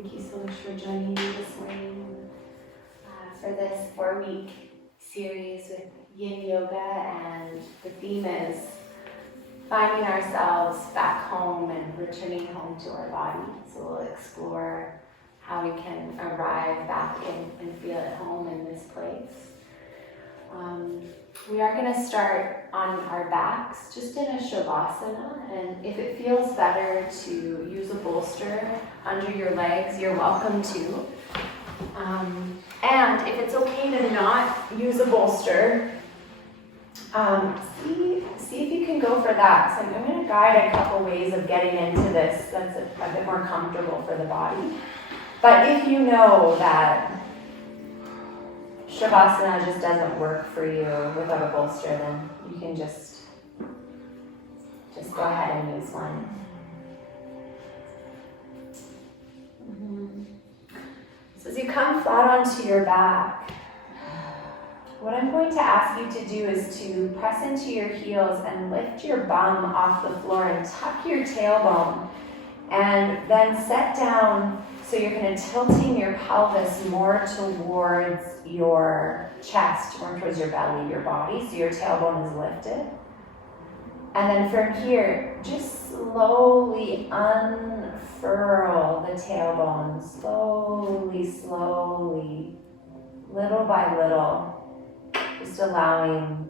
Thank you so much for joining me this morning for this 4-week series with Yin Yoga, and the theme is finding ourselves back home and returning home to our body. So we'll explore how we can arrive back in and feel at home in this place. We are going to start on our backs, just in a Shavasana, and if it feels better to use a bolster under your legs, you're welcome to. And if it's okay to not use a bolster, see if you can go for that. So I'm going to guide a couple ways of getting into this that's a bit more comfortable for the body. But if you know that Shavasana just doesn't work for you without a bolster, then you can just go ahead and use one. So as you come flat onto your back, what I'm going to ask you to do is to press into your heels and lift your bum off the floor and tuck your tailbone, and then set down. So you're kind of tilting your pelvis more towards your chest, more towards your belly, your body, so your tailbone is lifted. And then from here, just slowly unfurl the tailbone, slowly, little by little, just allowing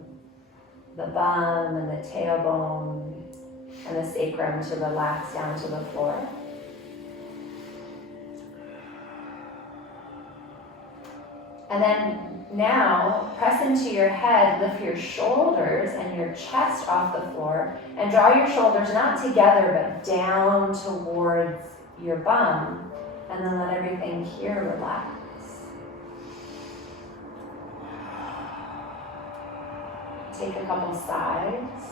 the bum and the tailbone and the sacrum to relax down to the floor. And then now, press into your head, lift your shoulders and your chest off the floor, and draw your shoulders not together, but down towards your bum, and then let everything here relax. Take a couple sighs.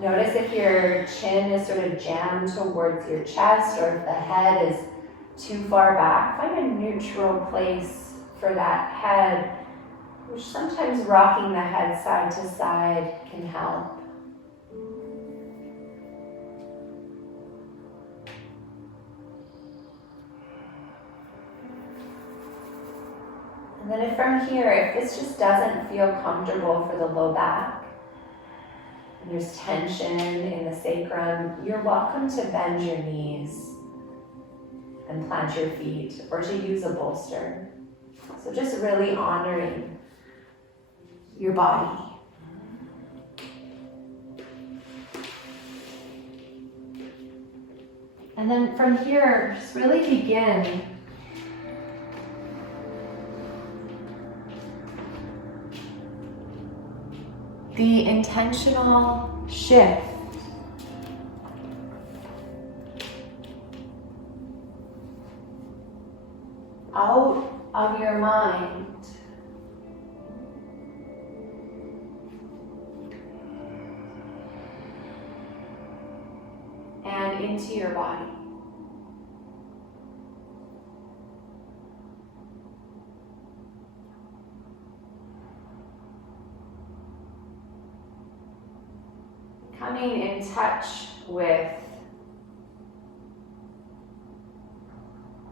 Notice if your chin is sort of jammed towards your chest, or if the head is too far back. Find a neutral place for that head, which sometimes rocking the head side to side can help. And then if from here, if this just doesn't feel comfortable for the low back, and there's tension in the sacrum, you're welcome to bend your knees and plant your feet, or to use a bolster. So just really honoring your body. And then from here, just really begin the intentional shift out of your mind and into your body. Coming in touch with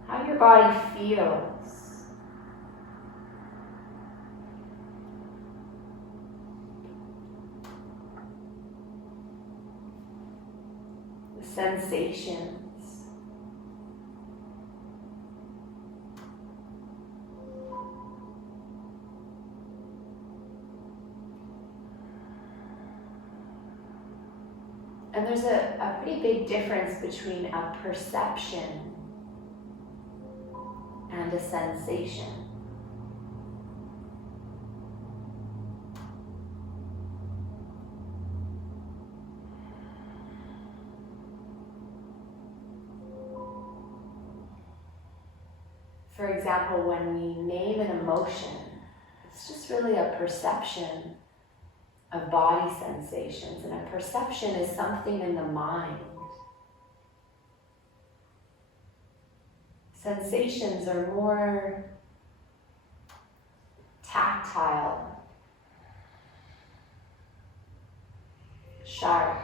how your body feels. The sensations. And there's a pretty big difference between a perception and a sensation. For example, when we name an emotion, it's just really a perception of body sensations, and a perception is something in the mind. sensations are more tactile, sharp,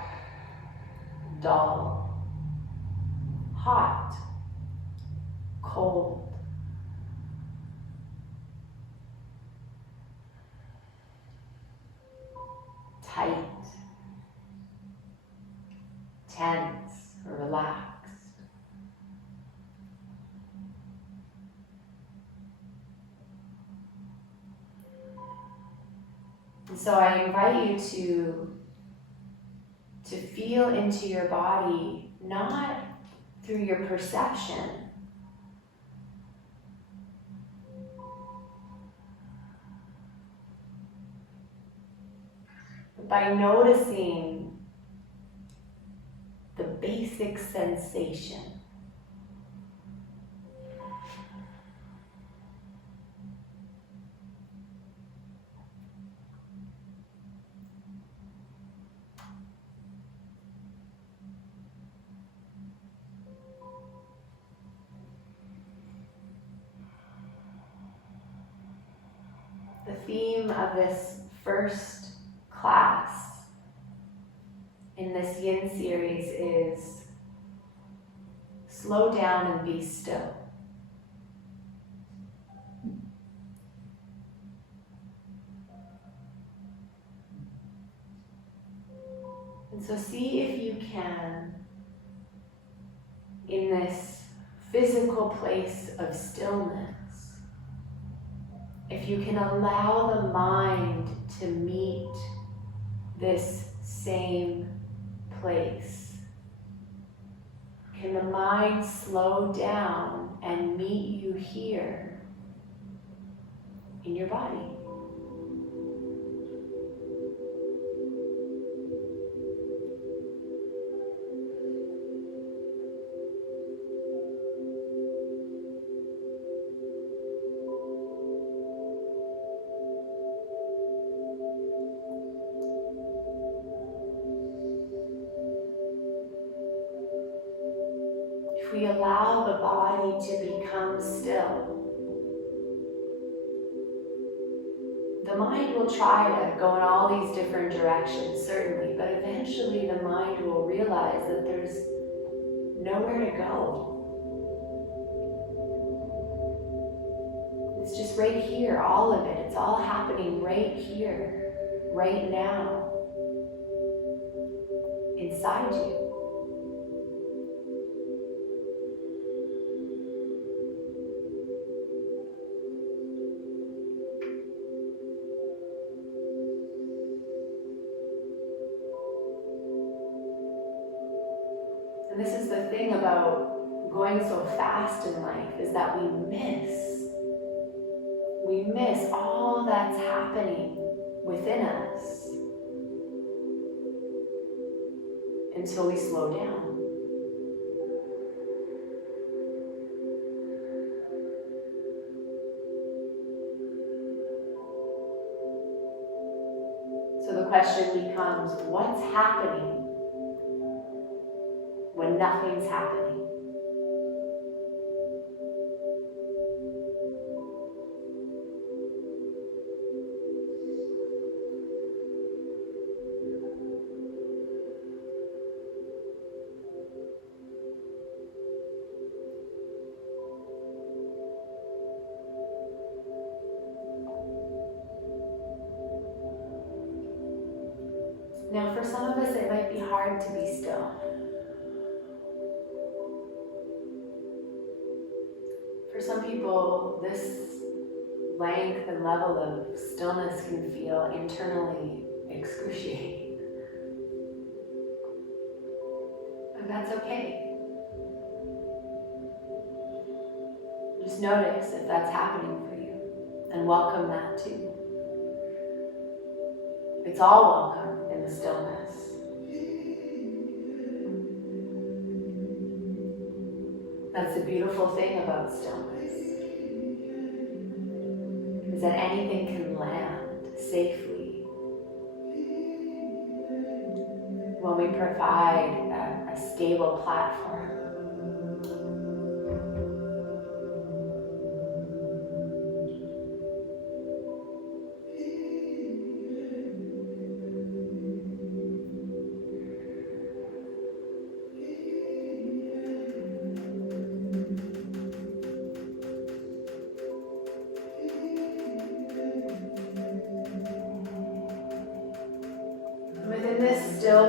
dull, hot, cold. Tight, tense, or relaxed. And so I invite you to feel into your body, not through your perception, but by noticing the basic sensation. The theme of this first class in this Yin series is slow down and be still. And so see if you can, in this physical place of stillness, if you can allow the mind to meet this same place. Can the mind slow down and meet you here in your body? If we allow the body to become still, the mind will try to go in all these different directions, certainly, but eventually the mind will realize that there's nowhere to go. It's just right here, all of it. It's all happening right here, right now, inside you. And this is the thing about going so fast in life, is that we miss all that's happening within us until we slow down. So the question becomes, what's happening when nothing's happening? Now, for some of us, it might be hard to be still. For some people, this length and level of stillness can feel internally excruciating. And that's okay. Just notice if that's happening for you and welcome that too. It's all welcome in the stillness. That's the beautiful thing about stillness, is that anything can land safely when we provide a stable platform.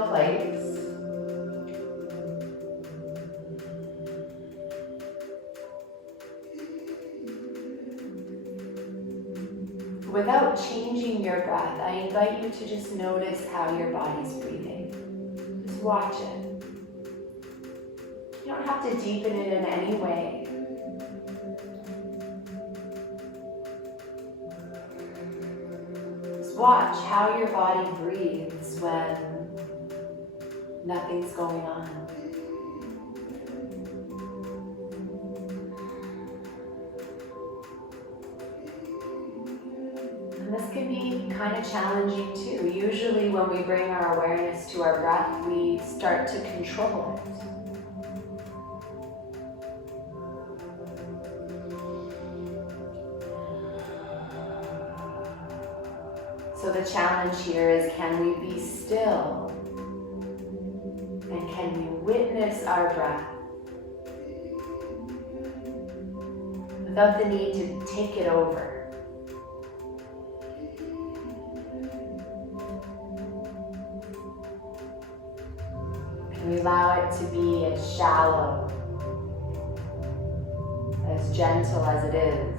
still place. Without changing your breath, I invite you to just notice how your body's breathing. Just watch it. You don't have to deepen it in any way. Just watch how your body breathes when nothing's going on. This can be kind of challenging too. Usually when we bring our awareness to our breath, we start to control it. So the challenge here is, can we be still? And can we witness our breath without the need to take it over? We allow it to be as shallow, as gentle as it is.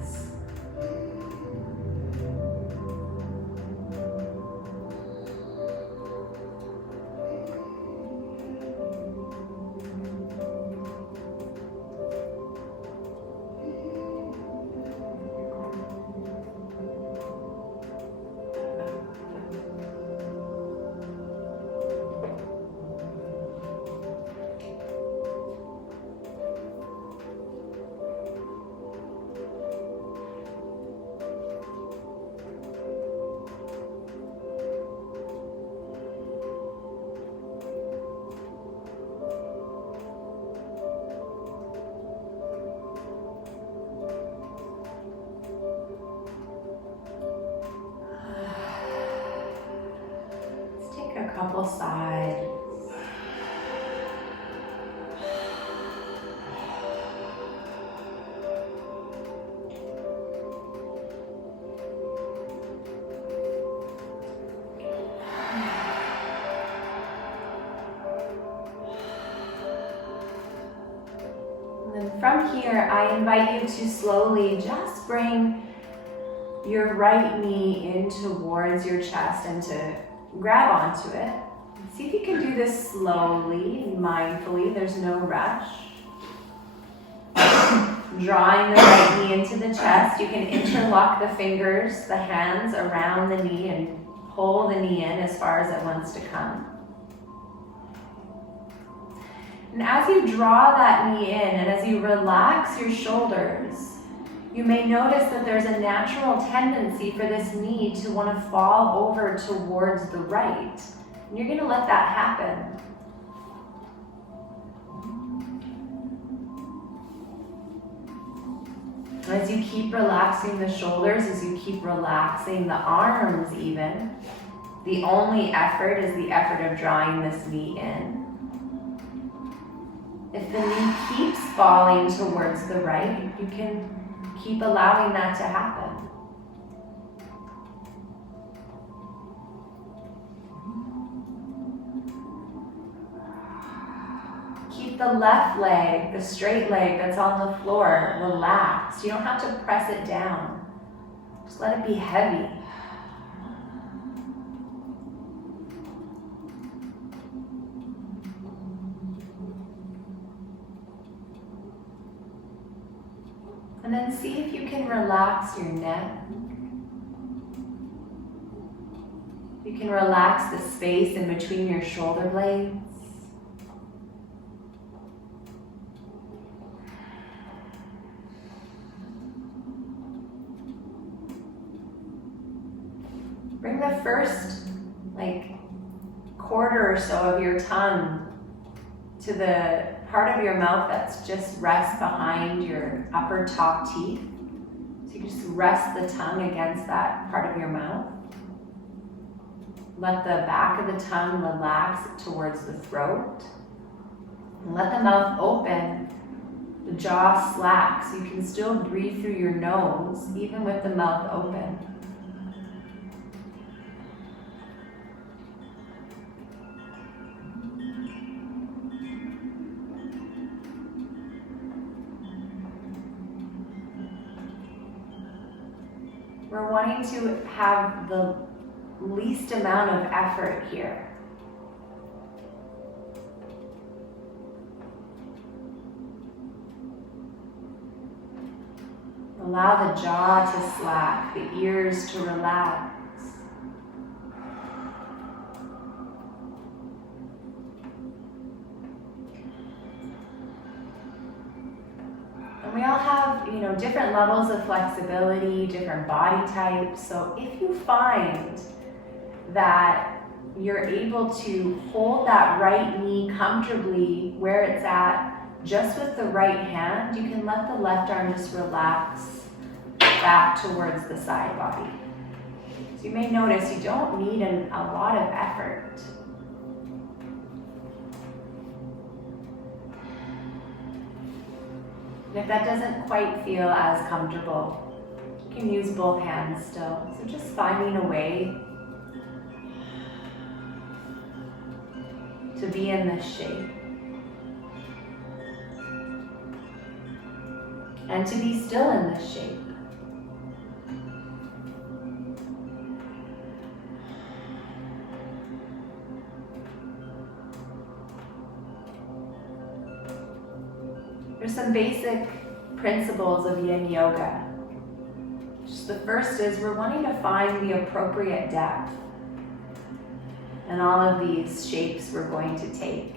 A couple sides. And then from here, I invite you to slowly just bring your right knee in towards your chest and to grab onto it. See if you can do this slowly and mindfully. There's no rush. Drawing the right knee into the chest. You can interlock the fingers, the hands around the knee, and pull the knee in as far as it wants to come. And as you draw that knee in and as you relax your shoulders, you may notice that there's a natural tendency for this knee to want to fall over towards the right. And you're going to let that happen. As you keep relaxing the shoulders, as you keep relaxing the arms even, the only effort is the effort of drawing this knee in. If the knee keeps falling towards the right, you can keep allowing that to happen. Keep the left leg, the straight leg that's on the floor, relaxed. You don't have to press it down. Just let it be heavy. And then see if you can relax your neck. You can relax the space in between your shoulder blades. Bring the first quarter or so of your tongue to the part of your mouth that's just rests behind your upper top teeth. So you just rest the tongue against that part of your mouth. Let the back of the tongue relax towards the throat. And let the mouth open, the jaw slack, so you can still breathe through your nose, even with the mouth open. We're wanting to have the least amount of effort here. Allow the jaw to slack, the ears to relax. And we all have, different levels of flexibility, different body types. So if you find that you're able to hold that right knee comfortably where it's at, just with the right hand, you can let the left arm just relax back towards the side body. So you may notice you don't need a lot of effort. And if that doesn't quite feel as comfortable, you can use both hands still. So just finding a way to be in this shape. And to be still in this shape. There's some basic principles of Yin Yoga. Just the first is we're wanting to find the appropriate depth in all of these shapes we're going to take.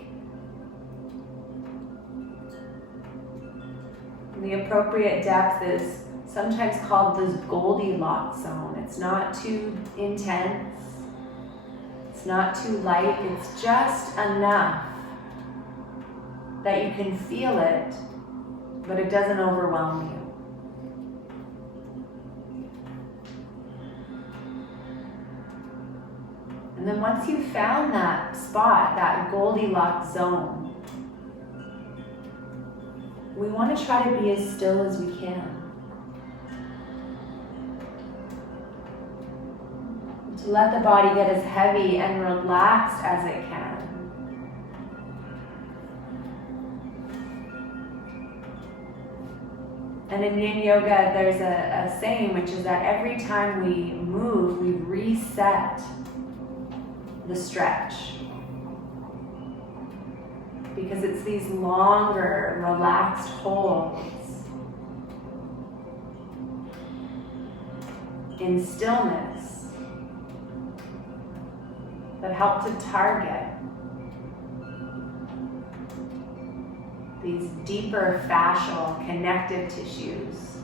The appropriate depth is sometimes called the Goldilocks zone. It's not too intense. It's not too light. It's just enough that you can feel it, but it doesn't overwhelm you. And then once you've found that spot, that Goldilocks zone, we want to try to be as still as we can. To let the body get as heavy and relaxed as it can. And in Yin Yoga, there's a saying, which is that every time we move, we reset the stretch. Because it's these longer, relaxed holds in stillness that help to target these deeper fascial connective tissues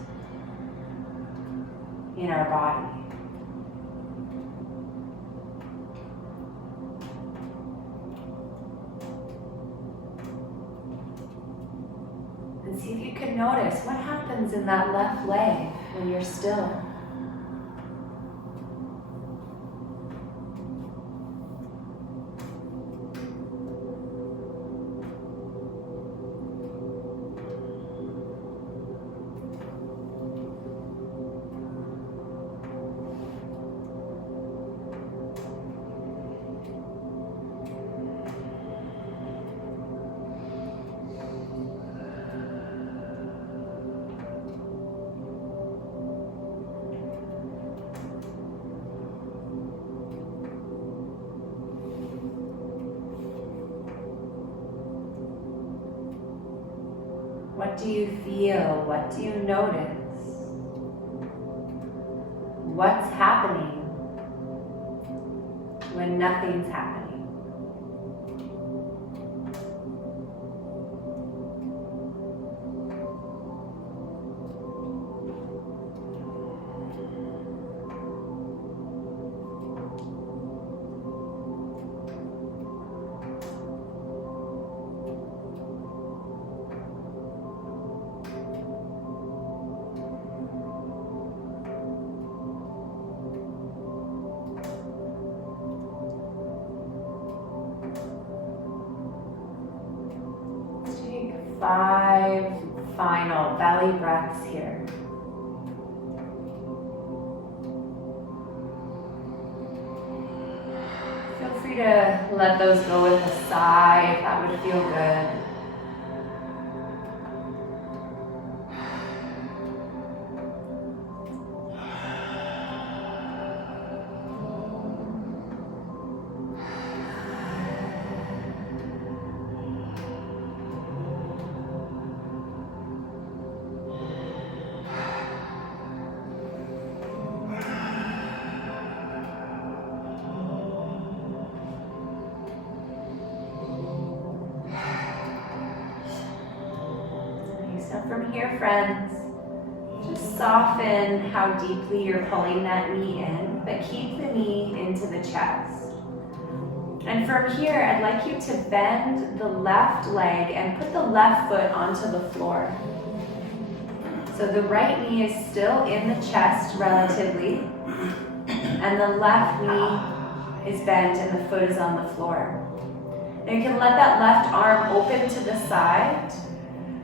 in our body. And see if you can notice what happens in that left leg when you're still. What do you feel? What do you notice? What's happening when nothing's happening? Take 5 final belly breaths here. Feel free to let those go with a sigh if that would feel good. here, friends, just soften how deeply you're pulling that knee in, but keep the knee into the chest. And from here, I'd like you to bend the left leg and put the left foot onto the floor. So the right knee is still in the chest relatively, and the left knee is bent and the foot is on the floor. Now you can let that left arm open to the side.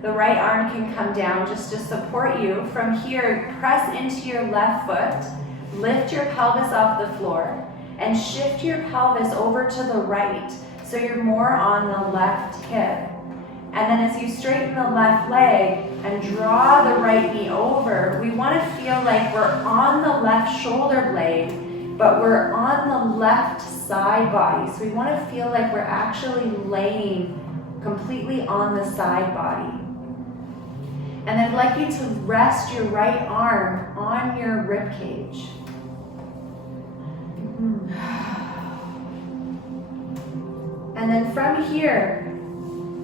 The right arm can come down just to support you. From here, press into your left foot, lift your pelvis off the floor, and shift your pelvis over to the right so you're more on the left hip. And then as you straighten the left leg and draw the right knee over, we want to feel like we're on the left shoulder blade, but we're on the left side body. So we want to feel like we're actually laying completely on the side body. And I'd like you to rest your right arm on your rib cage. And then from here,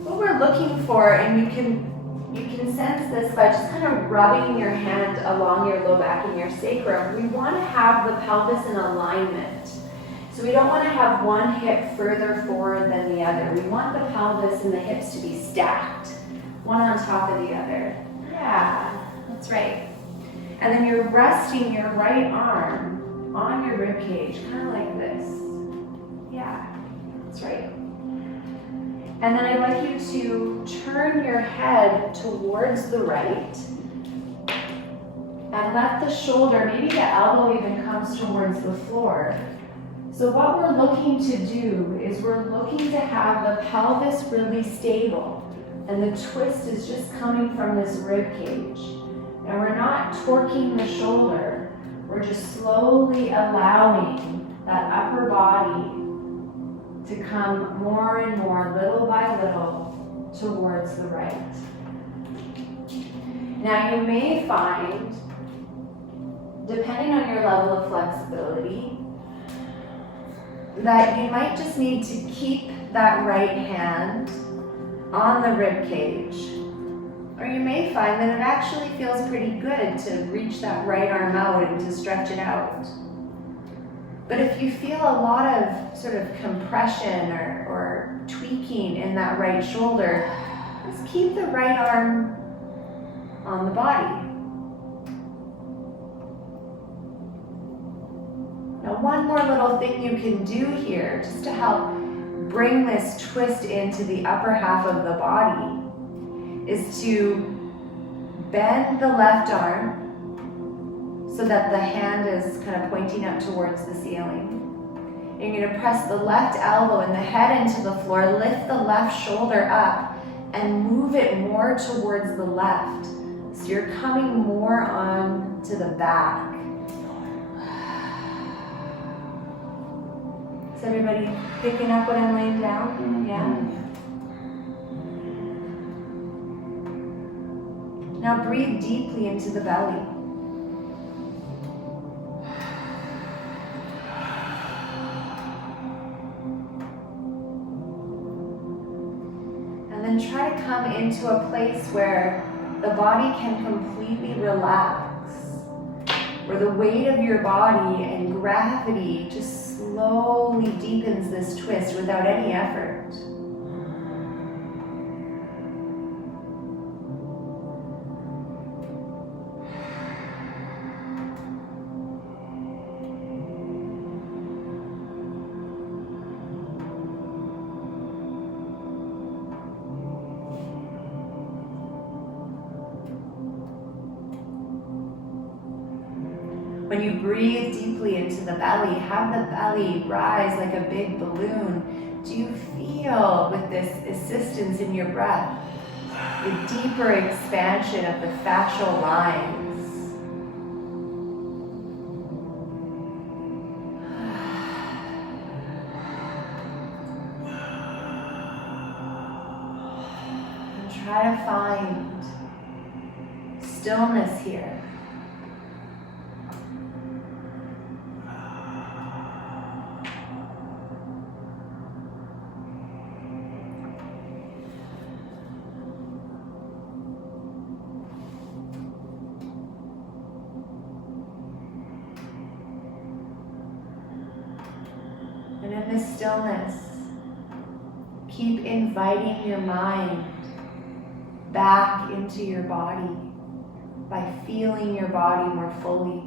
what we're looking for, and you can sense this by just kind of rubbing your hand along your low back and your sacrum, we want to have the pelvis in alignment. So we don't want to have one hip further forward than the other. We want the pelvis and the hips to be stacked, one on top of the other. Yeah, that's right. And then you're resting your right arm on your rib cage, kind of like this. Yeah, that's right. And then I'd like you to turn your head towards the right and let the shoulder, maybe the elbow even comes towards the floor. So what we're looking to do is we're looking to have the pelvis really stable, and the twist is just coming from this rib cage. And we're not torquing the shoulder, we're just slowly allowing that upper body to come more and more, little by little, towards the right. Now you may find, depending on your level of flexibility, that you might just need to keep that right hand on the rib cage. Or you may find that it actually feels pretty good to reach that right arm out and to stretch it out. But if you feel a lot of sort of compression or tweaking in that right shoulder, just keep the right arm on the body. Now, one more little thing you can do here, just to help bring this twist into the upper half of the body, is to bend the left arm so that the hand is kind of pointing up towards the ceiling. And you're going to press the left elbow and the head into the floor, lift the left shoulder up, and move it more towards the left. So you're coming more on to the back. Is everybody picking up what I'm laying down? Yeah? Now breathe deeply into the belly. And then try to come into a place where the body can completely relax, where the weight of your body and gravity just slowly deepens this twist without any effort. When you breathe deeply into the belly, have the belly rise like a big balloon. Do you feel, with this assistance in your breath, the deeper expansion of the fascial lines? And try to find stillness here. stillness, keep inviting your mind back into your body by feeling your body more fully.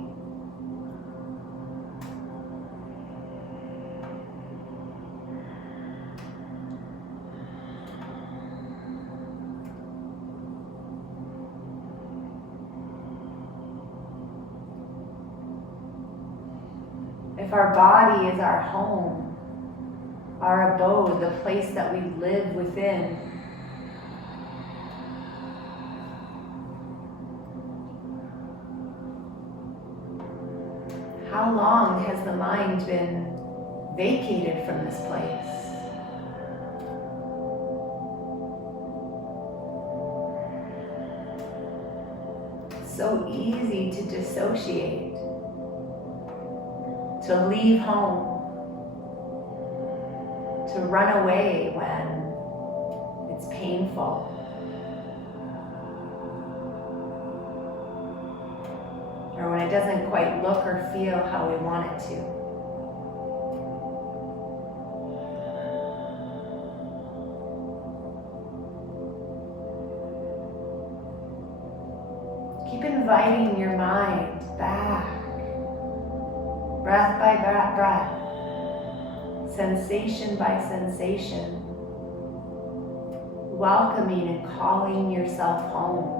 If our body is our home, our abode, the place that we live within, how long has the mind been vacated from this place? It's so easy to dissociate, to leave home, to run away when it's painful. Or when it doesn't quite look or feel how we want it to. Keep inviting your mind back, breath by breath, sensation by sensation, welcoming and calling yourself home.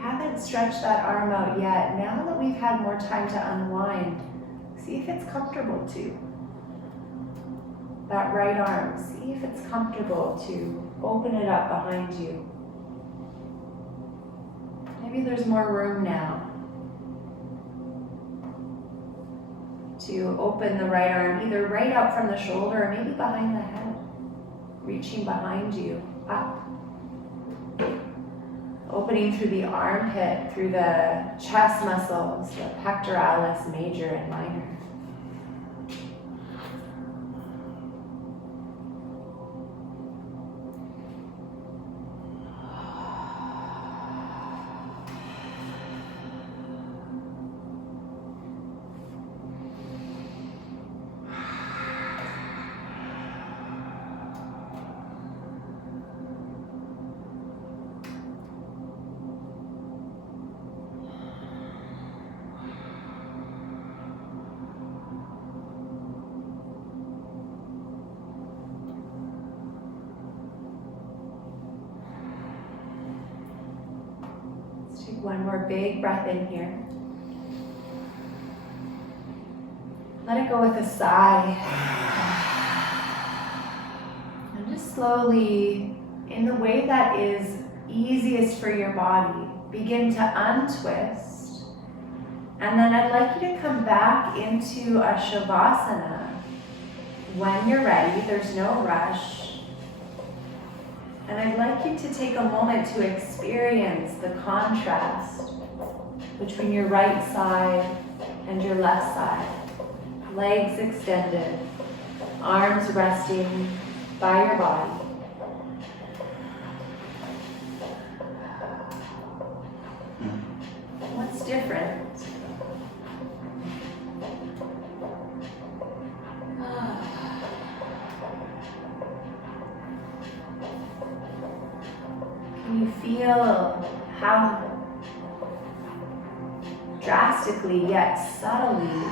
Haven't stretched that arm out yet, now that we've had more time to unwind, see if it's comfortable to. That right arm, see if it's comfortable to open it up behind you. Maybe there's more room now to open the right arm, either right up from the shoulder or maybe behind the head, reaching behind you, up. Opening through the armpit, through the chest muscles, the pectoralis major and minor. Take one more big breath in here. Let it go with a sigh. And just slowly, in the way that is easiest for your body, begin to untwist. And then I'd like you to come back into a Shavasana when you're ready. There's no rush. And I'd like you to take a moment to experience the contrast between your right side and your left side. Legs extended, arms resting by your body. feel how drastically yet subtly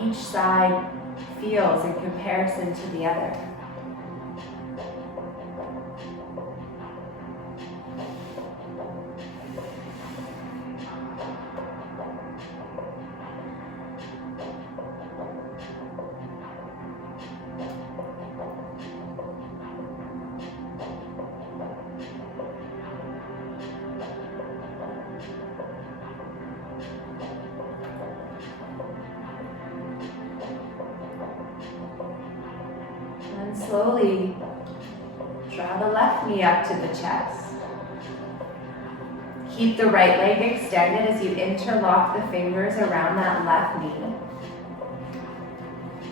each side feels in comparison to the other. And slowly draw the left knee up to the chest. Keep the right leg extended as you interlock the fingers around that left knee.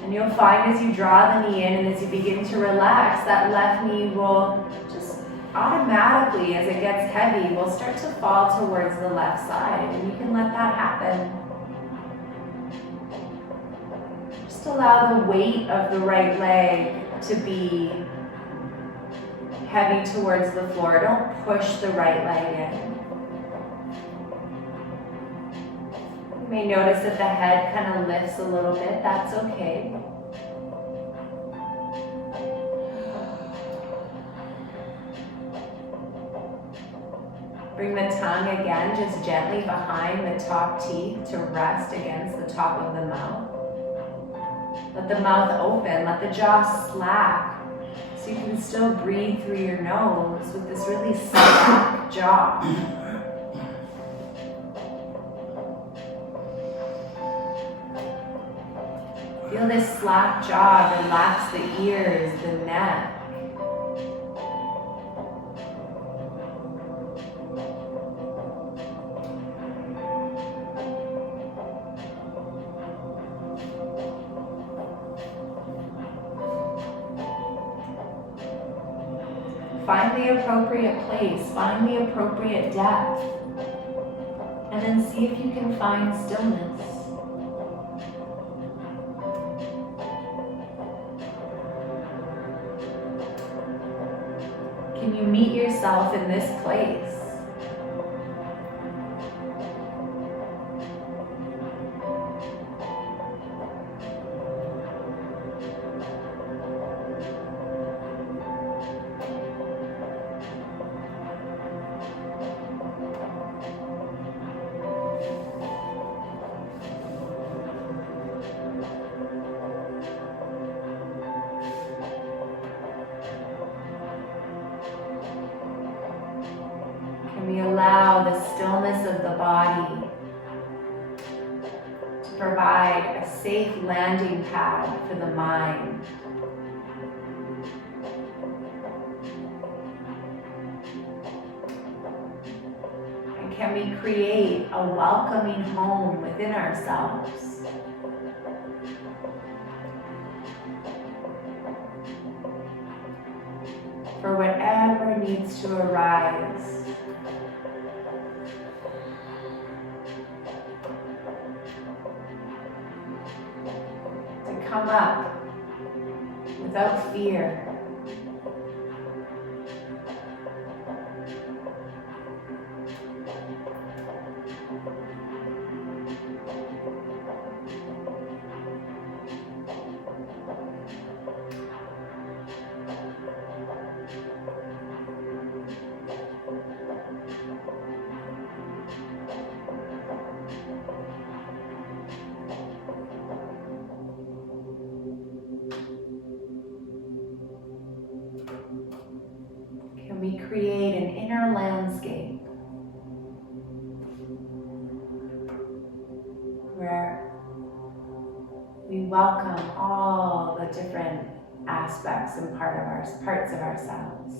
And you'll find as you draw the knee in and as you begin to relax, that left knee will just automatically, as it gets heavy, will start to fall towards the left side. And you can let that happen. Just allow the weight of the right leg to be heavy towards the floor. Don't push the right leg in. You may notice that the head kind of lifts a little bit. That's okay. Bring the tongue again just gently behind the top teeth to rest against the top of the mouth. Let the mouth open, let the jaw slack so you can still breathe through your nose with this really slack jaw. Feel this slack jaw relax the ears, the neck. Find the appropriate place, find the appropriate depth, and then see if you can find stillness. Can you meet yourself in this place? We allow the stillness of the body to provide a safe landing pad for the mind. And can we create a welcoming home within ourselves? For whatever needs to arise. Come up without fear. We create an inner landscape where we welcome all the different aspects and parts of ourselves.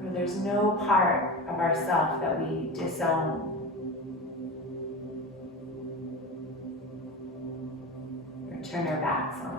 Where there's no part of ourself that we disown. Turn our backs on.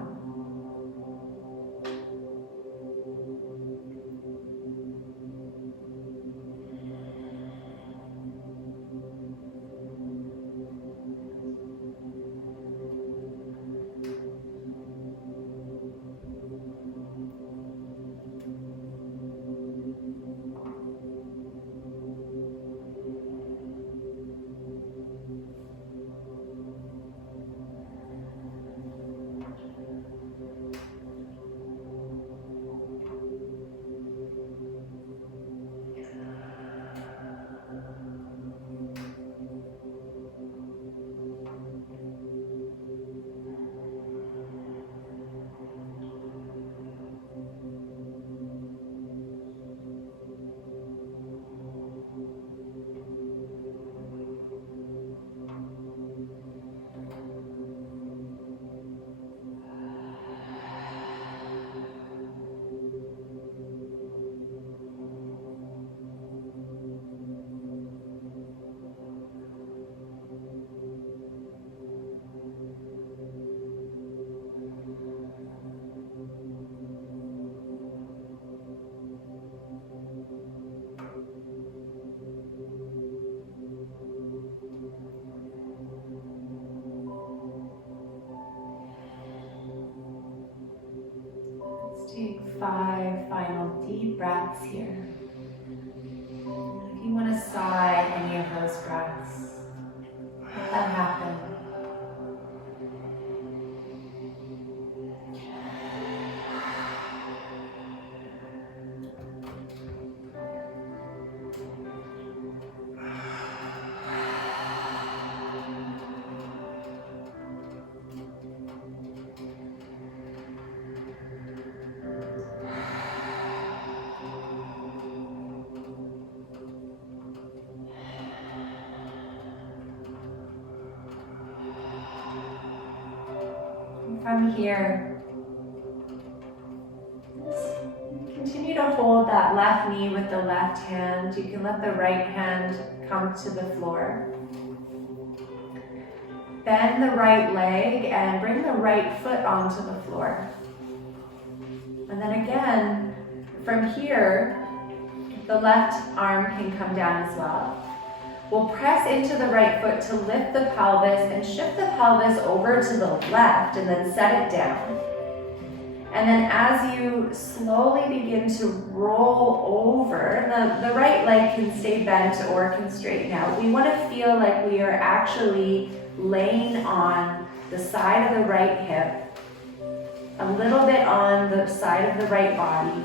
breaths here. If you want to sigh any of those breaths, let that happen. From here, continue to hold that left knee with the left hand. You can let the right hand come to the floor. Bend the right leg and bring the right foot onto the floor. And then again, from here, the left arm can come down as well. We'll press into the right foot to lift the pelvis and shift the pelvis over to the left and then set it down. And then as you slowly begin to roll over, the right leg can stay bent or can straighten out. We want to feel like we are actually laying on the side of the right hip, a little bit on the side of the right body,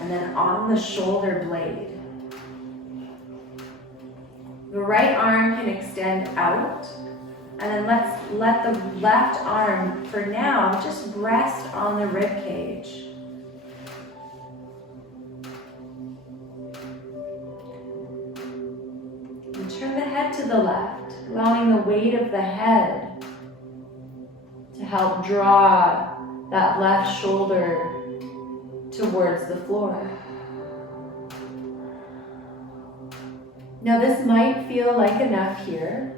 and then on the shoulder blade. The right arm can extend out, and then let's let the left arm, for now, just rest on the rib cage. And turn the head to the left, allowing the weight of the head to help draw that left shoulder towards the floor. Now this might feel like enough here,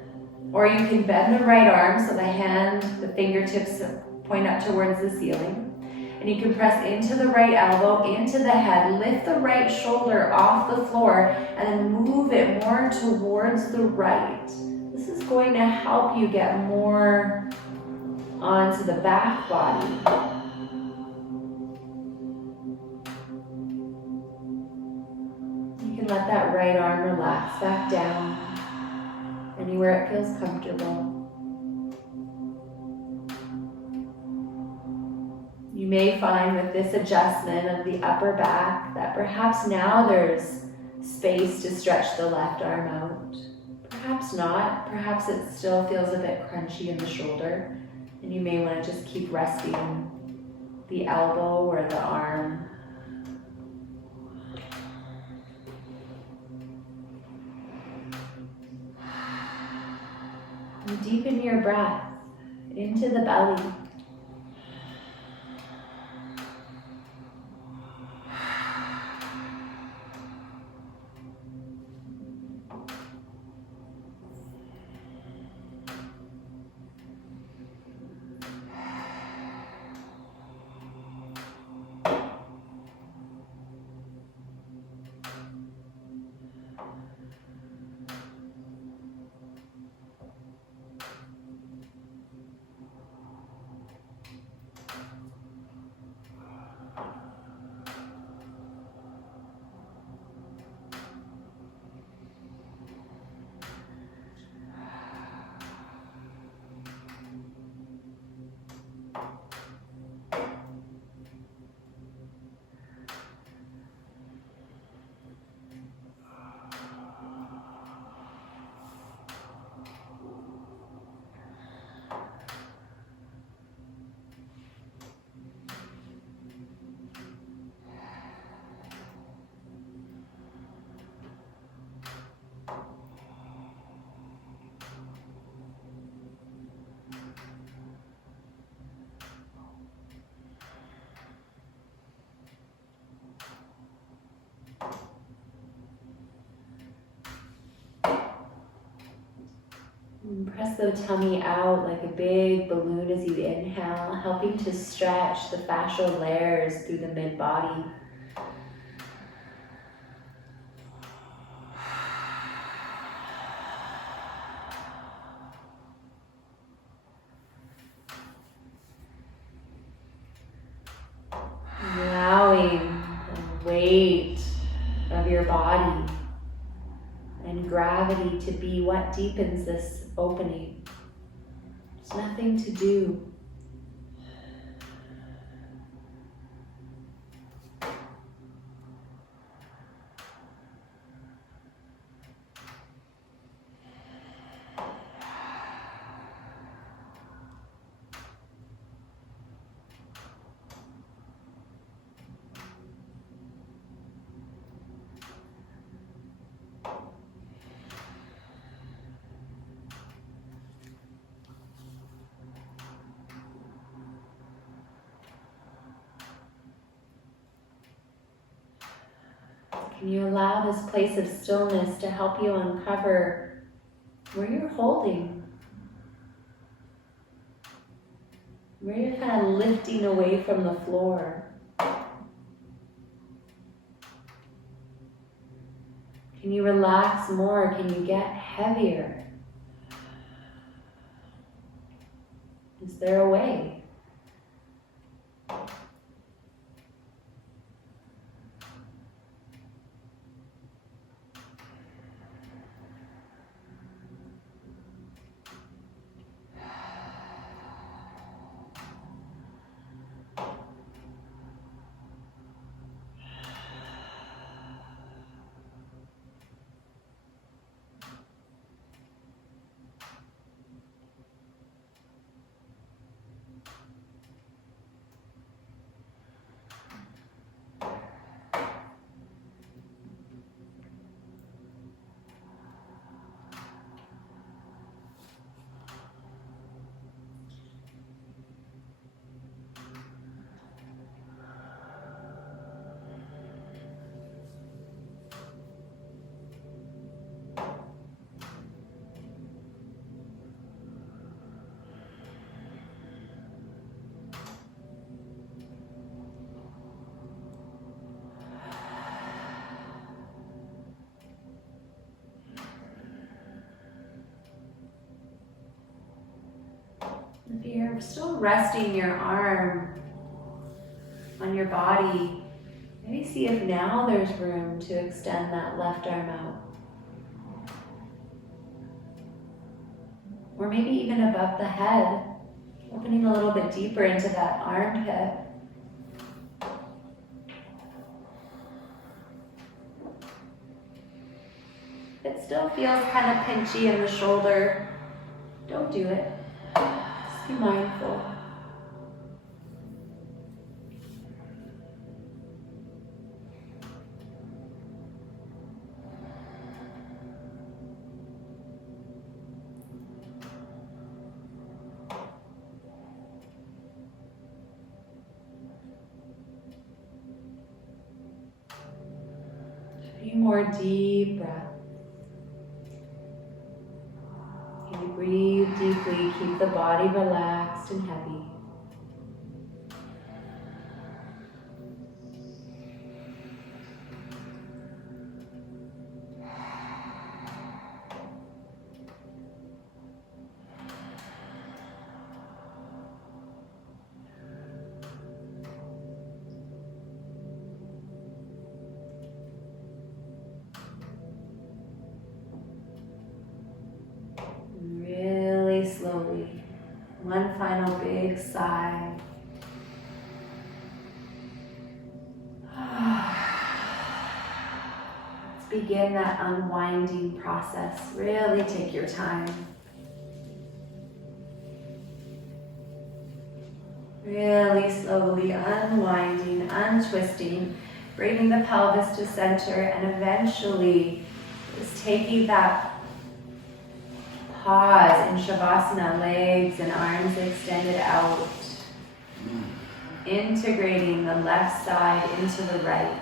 or you can bend the right arm so the fingertips point up towards the ceiling. And you can press into the right elbow, into the head, lift the right shoulder off the floor, and then move it more towards the right. This is going to help you get more onto the back body. Let that right arm relax back down, anywhere it feels comfortable. You may find with this adjustment of the upper back that perhaps now there's space to stretch the left arm out. Perhaps not. Perhaps it still feels a bit crunchy in the shoulder, and you may want to just keep resting the elbow or the arm. And deepen your breath into the belly. And press the tummy out like a big balloon as you inhale, helping to stretch the fascial layers through the mid-body. Allowing the weight body and gravity to be what deepens this opening. There's nothing to do. Can you allow this place of stillness to help you uncover where you're holding? Where you're kind of lifting away from the floor? Can you relax more? Can you get heavier? Is there a way? If you're still resting your arm on your body, maybe see if now there's room to extend that left arm out. Or maybe even above the head, opening a little bit deeper into that armpit. If it still feels kind of pinchy in the shoulder, don't do it. Just be mindful. A few more deep breaths. You breathe deeply, keep the body relaxed and heavy. Really slowly, one final big sigh. Let's begin that unwinding process. Really take your time. Really slowly unwinding, untwisting, bringing the pelvis to center, and eventually just taking that pause in Shavasana, legs and arms extended out. Integrating the left side into the right.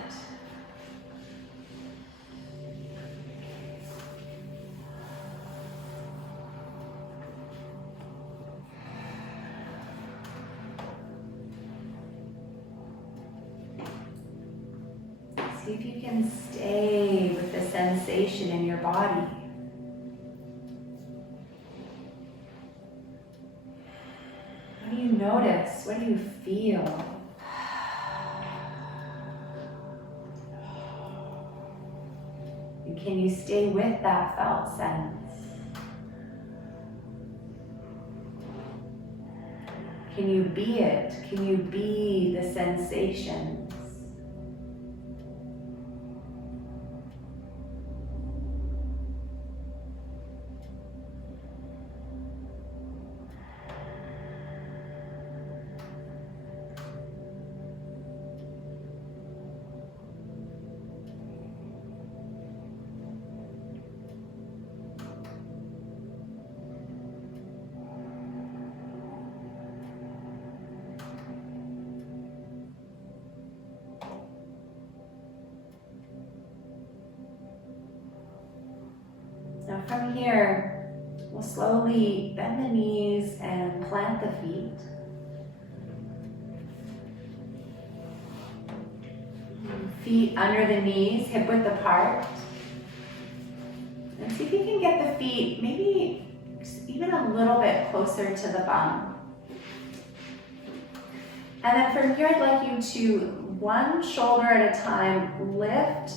See if you can stay with the sensation in your body. What do you notice? What do you feel? And can you stay with that felt sense? Can you be it? Can you be the sensations? Now from here, we'll slowly bend the knees and plant the feet. Feet under the knees, hip width apart. And see if you can get the feet maybe even a little bit closer to the bum. And then from here, I'd like you to, one shoulder at a time, lift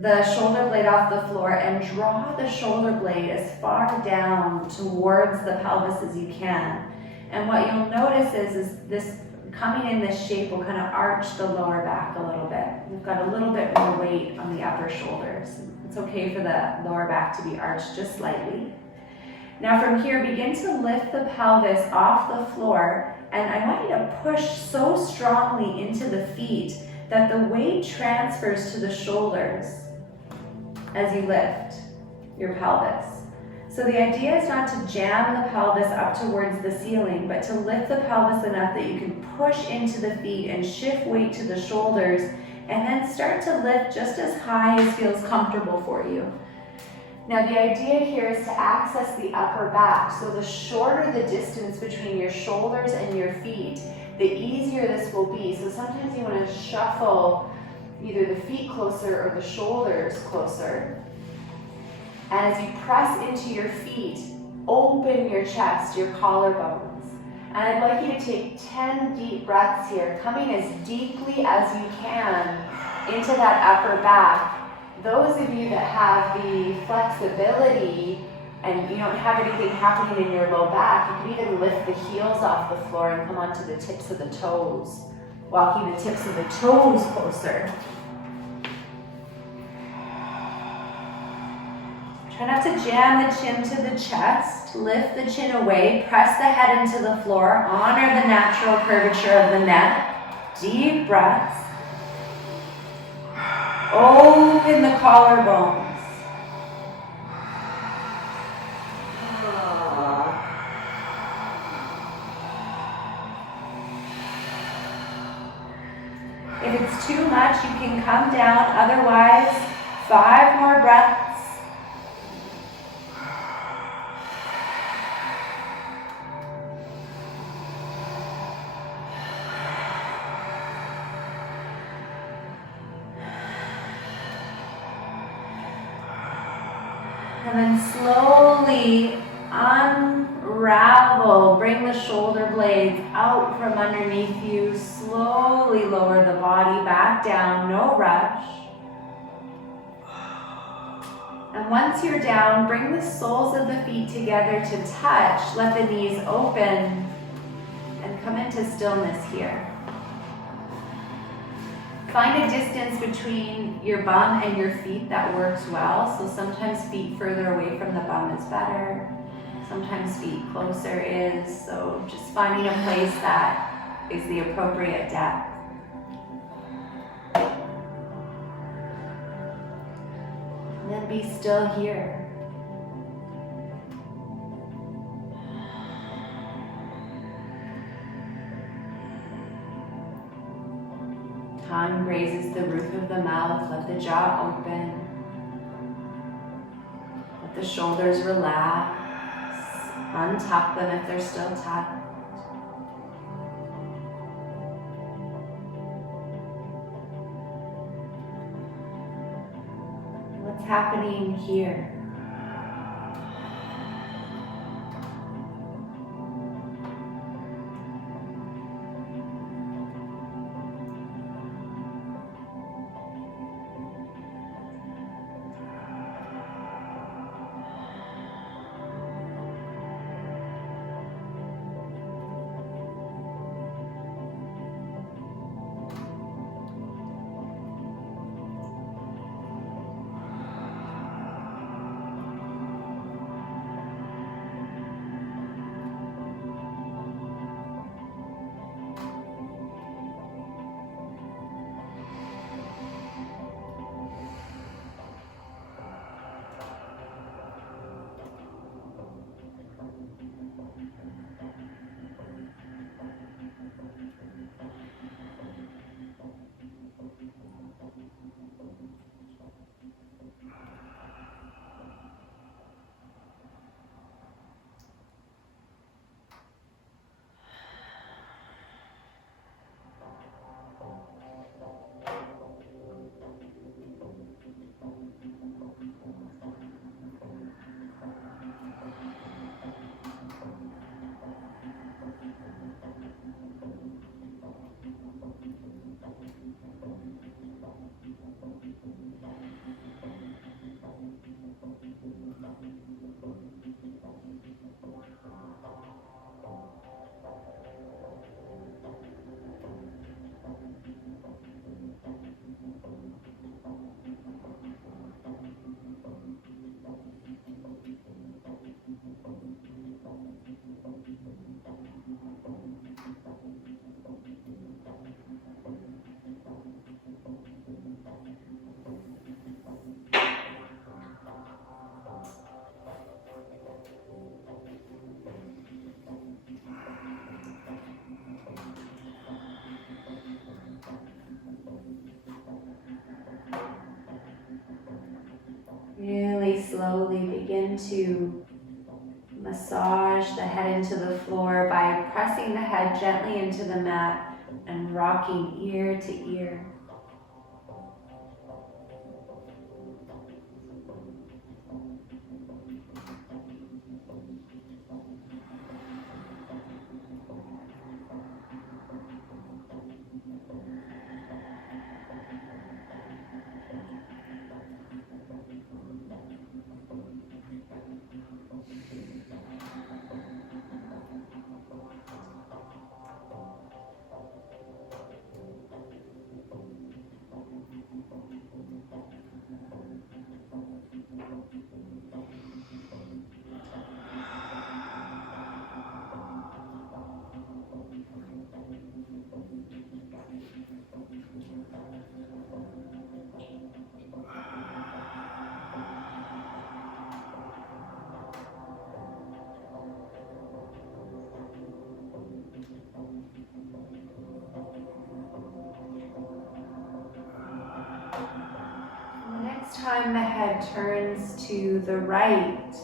the shoulder blade off the floor and draw the shoulder blade as far down towards the pelvis as you can. And what you'll notice is this coming in this shape will kind of arch the lower back a little bit. We've got a little bit more weight on the upper shoulders. It's okay for the lower back to be arched just slightly. Now from here, begin to lift the pelvis off the floor, and I want you to push so strongly into the feet that the weight transfers to the shoulders as you lift your pelvis. So the idea is not to jam the pelvis up towards the ceiling, but to lift the pelvis enough that you can push into the feet and shift weight to the shoulders, and then start to lift just as high as feels comfortable for you. Now the idea here is to access the upper back. So the shorter the distance between your shoulders and your feet, the easier this will be. So sometimes you want to shuffle either the feet closer or the shoulders closer. And as you press into your feet, open your chest, your collarbones. And I'd like you to take 10 deep breaths here, coming as deeply as you can into that upper back. Those of you that have the flexibility and you don't have anything happening in your low back, you can even lift the heels off the floor and come onto the tips of the toes, walking the tips of the toes closer. Try not to jam the chin to the chest. Lift the chin away. Press the head into the floor. Honor the natural curvature of the neck. Deep breaths. Open the collarbones. If it's too much, you can come down. Otherwise, 5 more breaths. And then slowly unravel. Bring the shoulder blades out from underneath you. Slowly lower the body back down. No rush. And once you're down, bring the soles of the feet together to touch. Let the knees open and come into stillness here. Find a distance between your bum and your feet that works well. So sometimes feet further away from the bum is better. Sometimes feet closer is. So just finding a place that is the appropriate depth. And then be still here. Tongue grazes the roof of the mouth. Let the jaw open. Let the shoulders relax. Untuck them if they're still tucked. What's happening here? Really slowly begin to massage the head into the floor by pressing the head gently into the mat and rocking ear to ear. Next time the head turns to the right,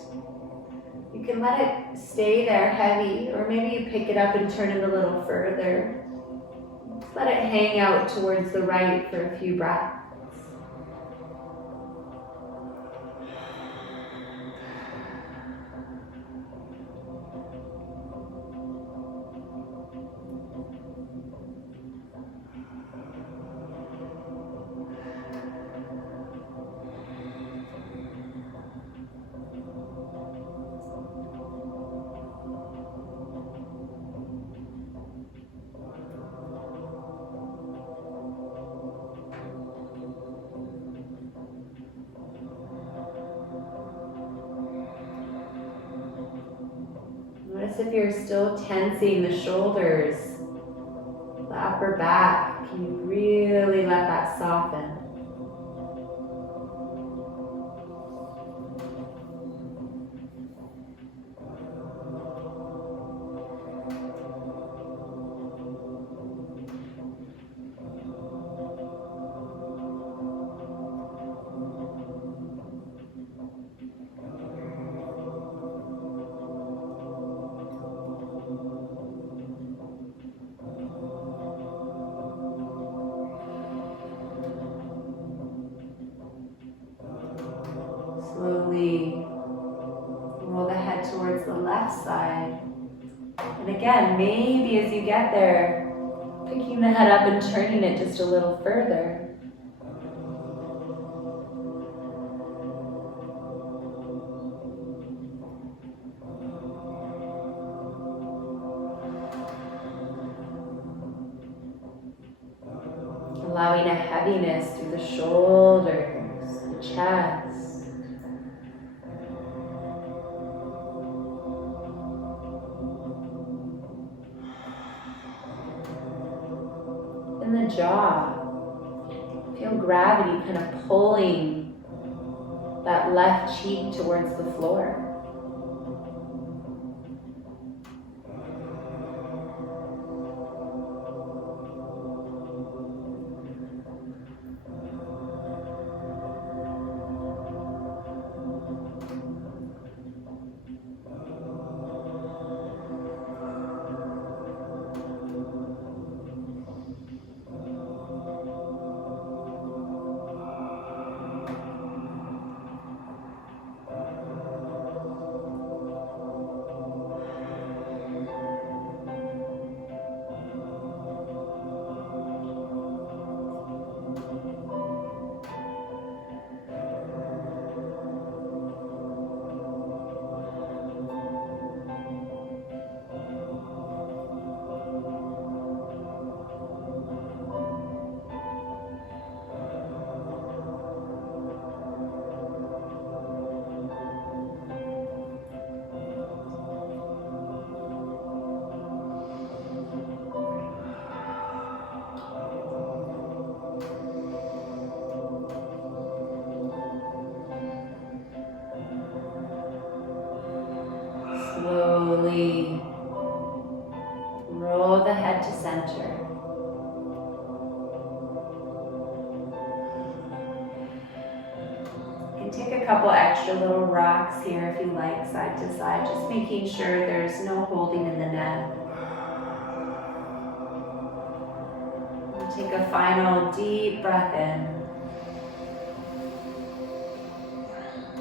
you can let it stay there heavy, or maybe you pick it up and turn it a little further. Just let it hang out towards the right for a few breaths. Notice if you're still tensing the shoulders, the upper back, can you really let that soften? Slowly roll the head towards the left side. And again, maybe as you get there, picking the head up and turning it just a little further. Allowing a heaviness through the shoulders, the chest. In the jaw, feel gravity kind of pulling that left cheek towards the floor. take a couple extra little rocks here if you like, side to side, just making sure there's no holding in the neck. And take a final deep breath in.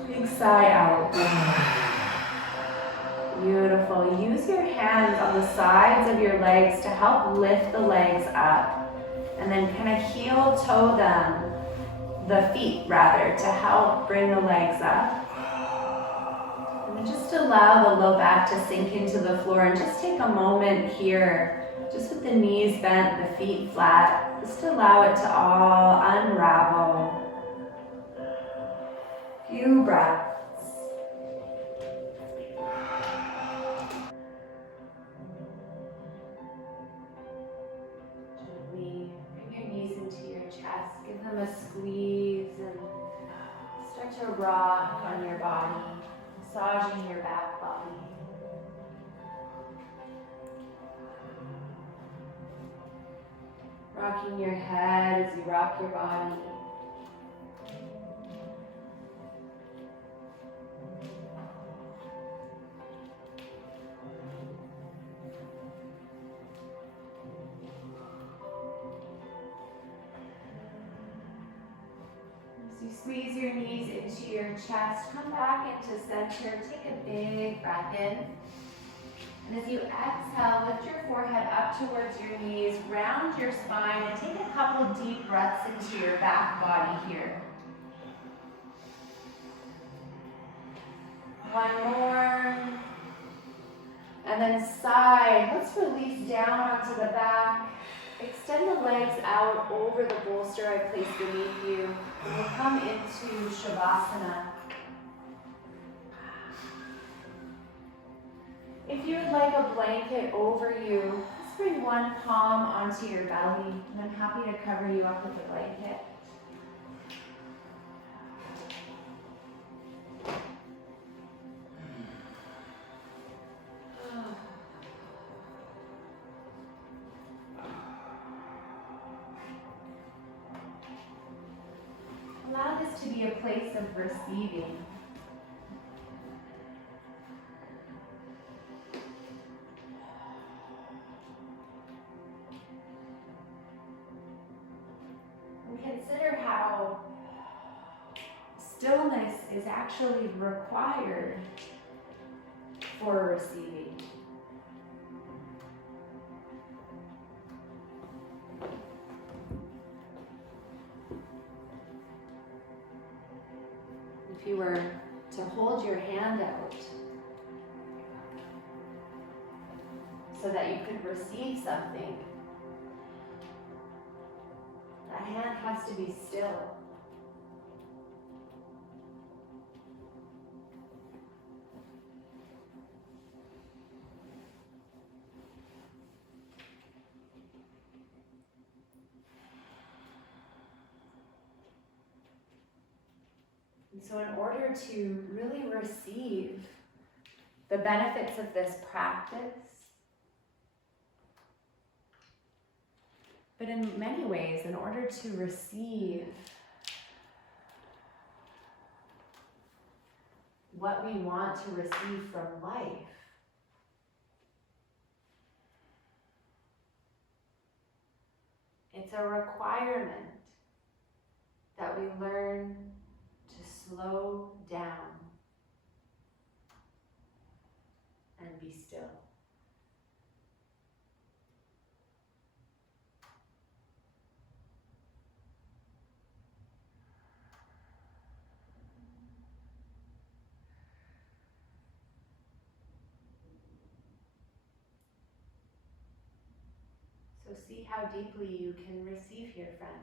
Big sigh out. Beautiful. Use your hands on the sides of your legs to help lift the legs up. And then kind of heel toe them, the feet rather, to help bring the legs up. And then just allow the low back to sink into the floor, and just take a moment here, just with the knees bent, the feet flat, just allow it to all unravel. Few breaths. Gently bring your knees into your chest, give them a squeeze, and start to rock on your body, massaging your back body. Rocking your head as you rock your body. As you squeeze your knees into your chest, come back into center, take a big breath in. And as you exhale, lift your forehead up towards your knees, round your spine, and take a couple deep breaths into your back body here. One more. And then sigh. Let's release down onto the back. Extend the legs out over the bolster I placed beneath you. And we'll come into Shavasana. If you would like a blanket over you, just bring one palm onto your belly, and I'm happy to cover you up with a blanket. Allow this to be a place of receiving. Consider how stillness is actually required for receiving. If you were to hold your hand out so that you could receive something, that hand has to be still. And so in order to really receive the benefits of this practice, but in many ways, in order to receive what we want to receive from life, it's a requirement that we learn to slow down and be still. So see how deeply you can receive here, friends.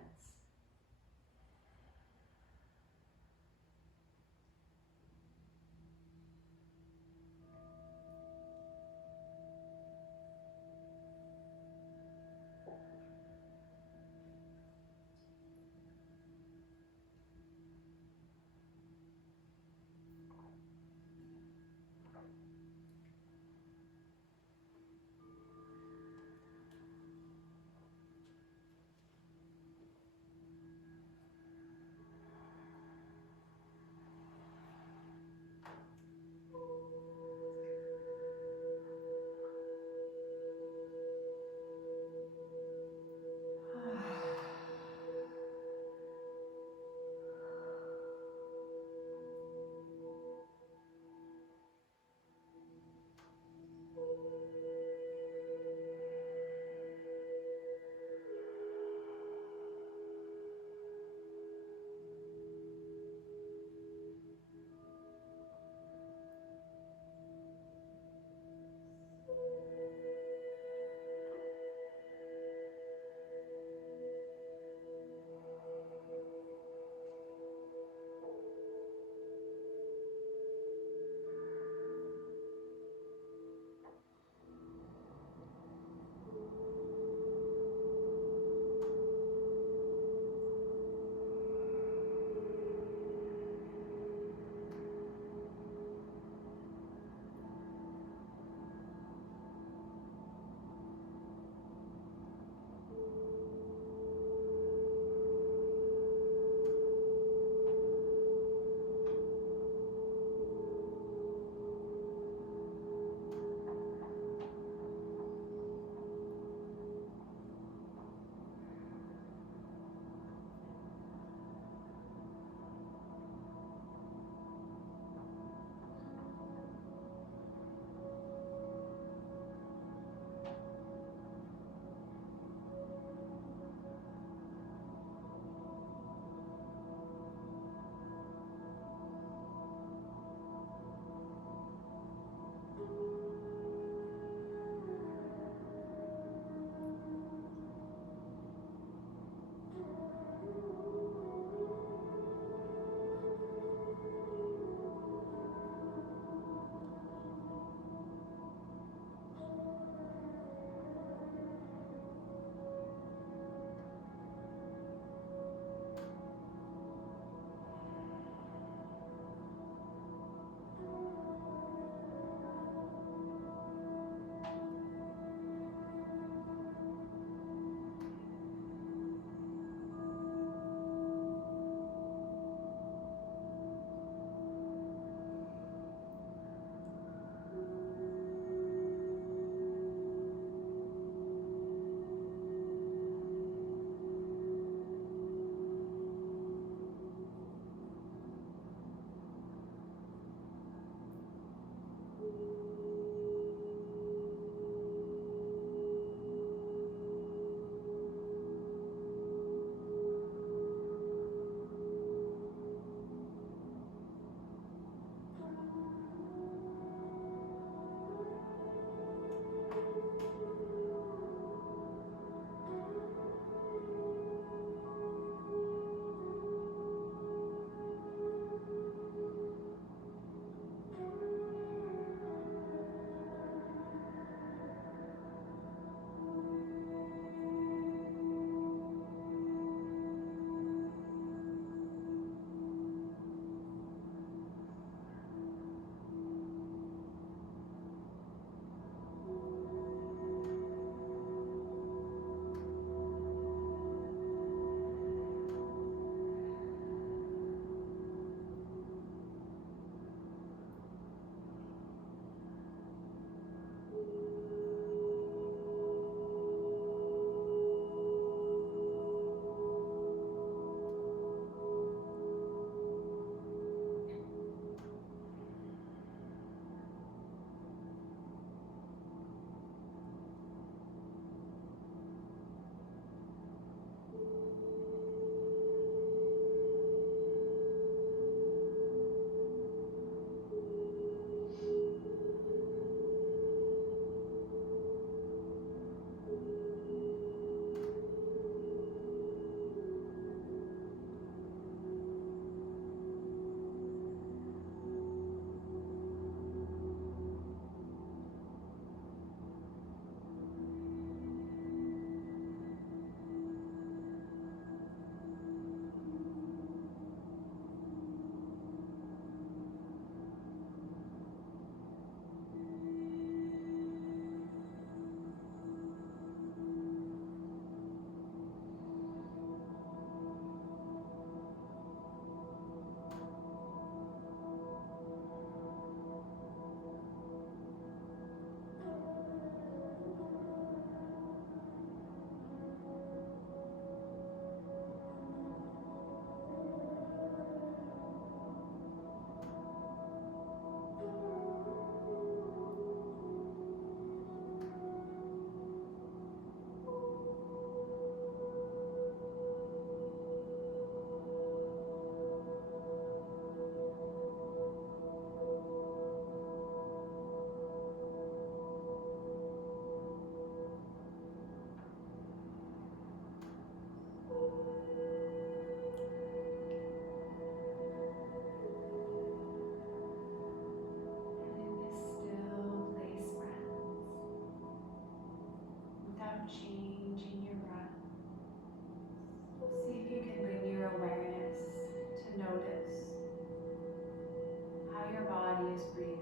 your body is breathing.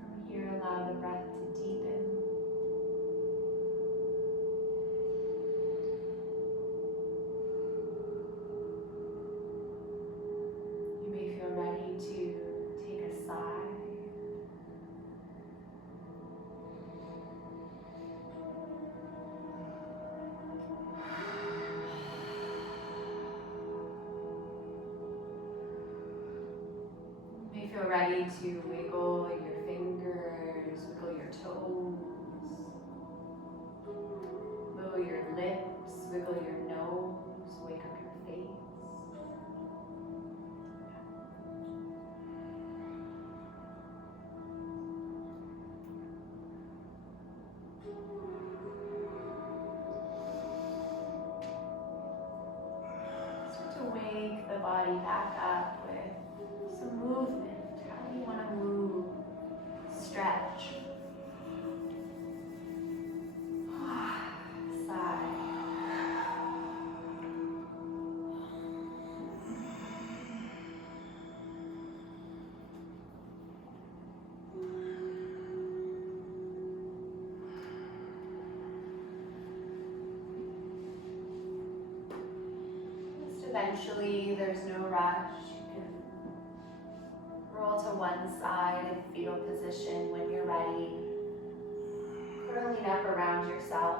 From here, allow the breath to deepen. You may feel ready to take a sigh. You may feel ready to wiggle your fingers, wiggle your toes, wiggle your lips, wiggle your nose, wake up your face. Start to wake the body back up with some movement. How do you want to move? Stretch. Sigh. Just eventually, there's no rush. You can roll to one side in fetal position when you're ready, curling up around yourself.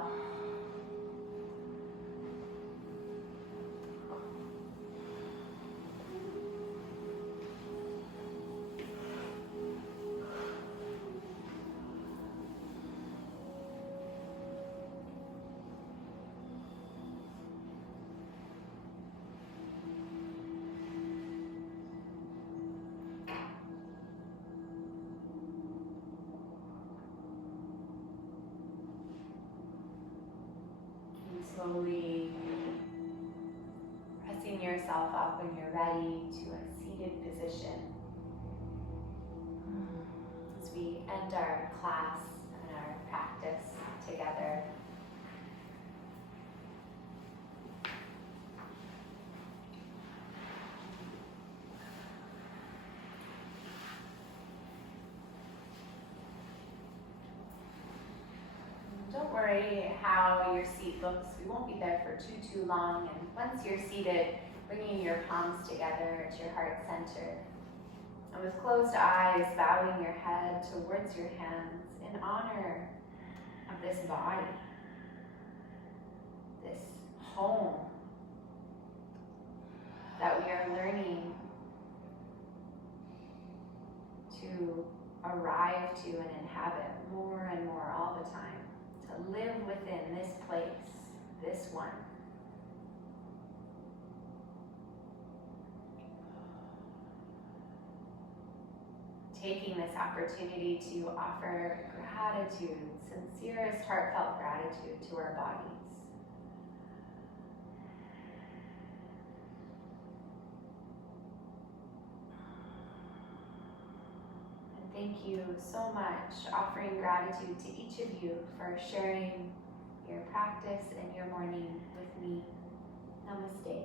Slowly pressing yourself up when you're ready to a seated position. As we end our class and our practice together. Don't worry how your seat looks. We won't be there for too long. And once you're seated, bringing your palms together to your heart center. And with closed eyes, bowing your head towards your hands in honor of this body, this home that we are learning to arrive to and inhabit more and more all the time. To live within this place, this one. Taking this opportunity to offer gratitude, sincerest heartfelt gratitude to our bodies. And thank you so much, offering gratitude to each of you for sharing your practice and your morning with me. Namaste.